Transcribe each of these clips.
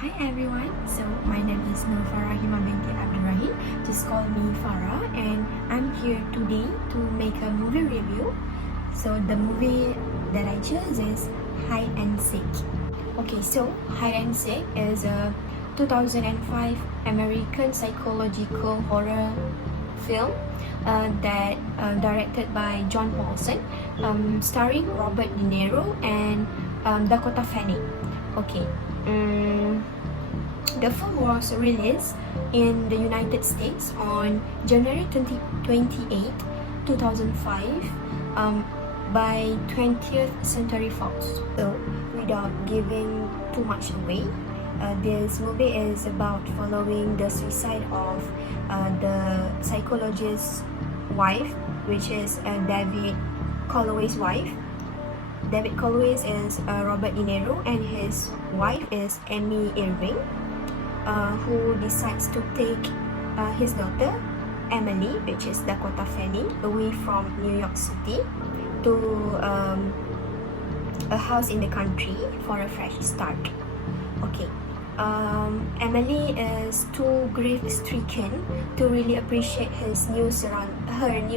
Hi everyone, so my name is Nur Farahiemah binti Ab Rahin. Just call me Farah, and I'm here today to make a movie review. So the movie that I chose is Hide and Seek. Okay, so Hide and Seek is a 2005 American psychological horror film that directed by John Paulson, starring Robert De Niro and Dakota Fanning. Okay. The film was released in the United States on January 28, 2005 by 20th Century Fox. So, without giving too much away, this movie is about following the suicide of the psychologist's wife, which is David Calloway's wife. David Calloway is Robert De Niro, and his wife is Amy Irving, who decides to take his daughter Emily, which is Dakota Fanning, away from New York City to a house in the country for a fresh start. Okay, Emily is too grief-stricken to really appreciate her new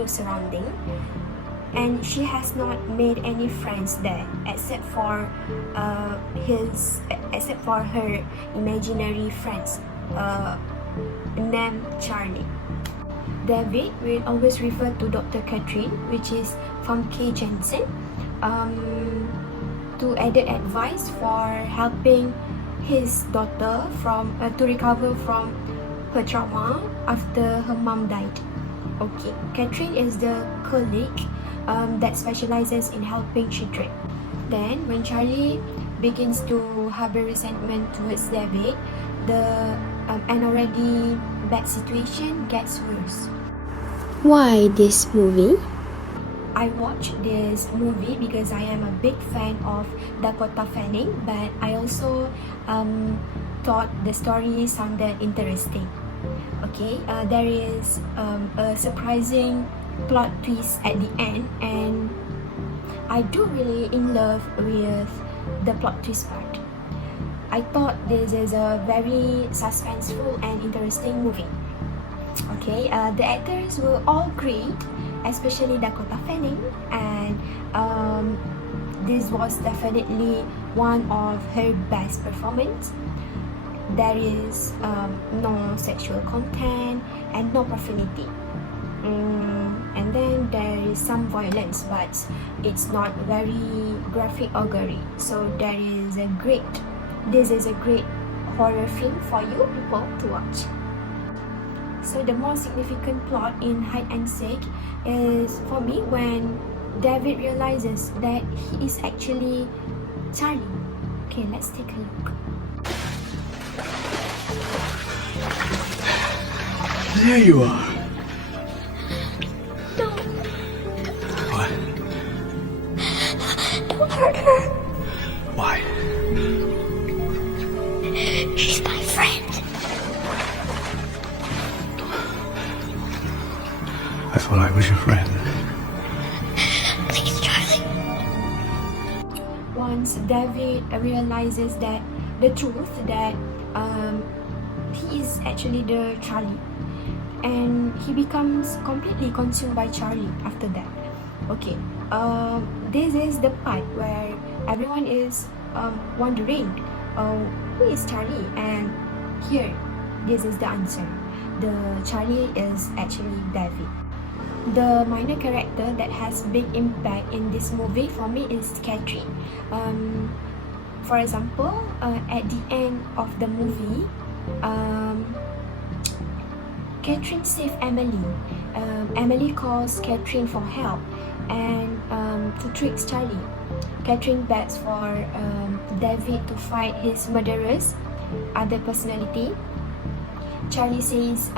surrounding. And she has not made any friends there except for her imaginary friends named Charlie. David will always refer to Dr. Catherine, which is from K. Jensen, to added advice for helping his daughter to recover from her trauma after her mom died. Okay, Catherine is the colleague that specializes in helping children. Then, when Charlie begins to harbor resentment towards David, an already bad situation gets worse. Why this movie? I watched this movie because I am a big fan of Dakota Fanning, but I also thought the story sounded interesting. Okay, there is a surprising plot twist at the end, and I do really in love with the plot twist part. I thought this is a very suspenseful and interesting movie. Okay, the actors were all great, especially Dakota Fanning, and this was definitely one of her best performance. There is no sexual content and no profanity. And then there is some violence, but it's not very graphic or gory. So this is a great horror film for you people to watch. So the most significant plot in Hide and Seek is, for me, when David realizes that he is actually Charlie. Okay, let's take a look. There you are. No. What? Don't hurt her. Why? She's my friend. I thought I was your friend. Please, Charlie. Once David realizes that the truth that he is actually the Charlie, and he becomes completely consumed by Charlie after that. Okay, this is the part where everyone is wondering who is Charlie, and here, this is the answer. The Charlie is actually David. The minor character that has big impact in this movie for me is Catherine. For example, at the end of the movie, Catherine saved Emily. Emily calls Catherine for help and to trick Charlie. Catherine begs for David to fight his murderer's other personality. Charlie says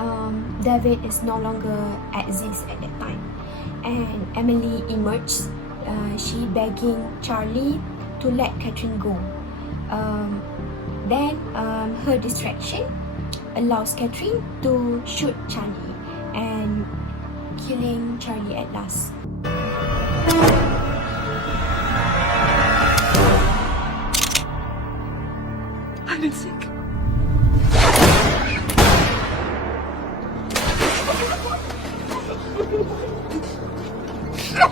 David is no longer exists at that time, and Emily emerges. She begging Charlie to let Catherine go. Then her distraction allows Catherine to shoot Charlie and killing Charlie at last. Hide and seek. And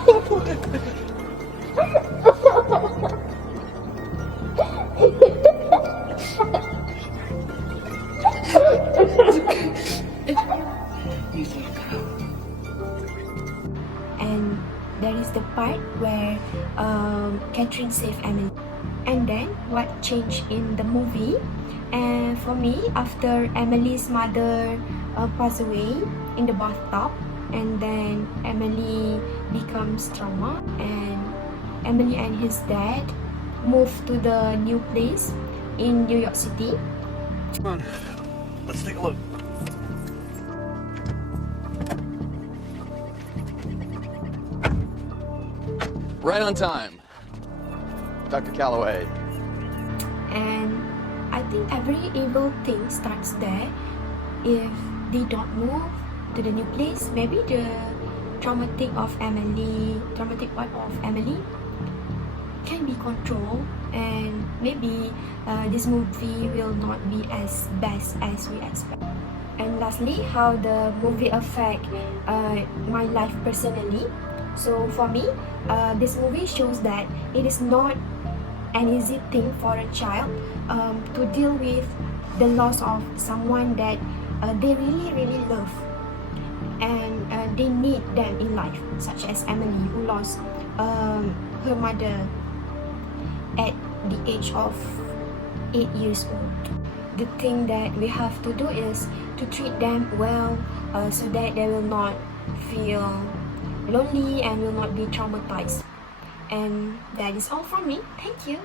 there is the part where Catherine saved Emily. And then what changed in the movie? And for me, after Emily's mother passed away in the bathtub, and then Emily becomes trauma, and Emily and his dad moved to the new place in New York City. Come on. Let's take a look. Right on time, Dr. Calloway. And I think every evil thing starts there. If they don't move to the new place, maybe the traumatic part of Emily can be controlled, and maybe this movie will not be as best as we expect. And lastly, how the movie affect my life personally. So for me, this movie shows that it is not an easy thing for a child to deal with the loss of someone that they really love, and they need them in life, such as Emily, who lost her mother at the age of 8 years old. The thing that we have to do is to treat them well, so that they will not feel lonely and will not be traumatized. And that is all from me. Thank you.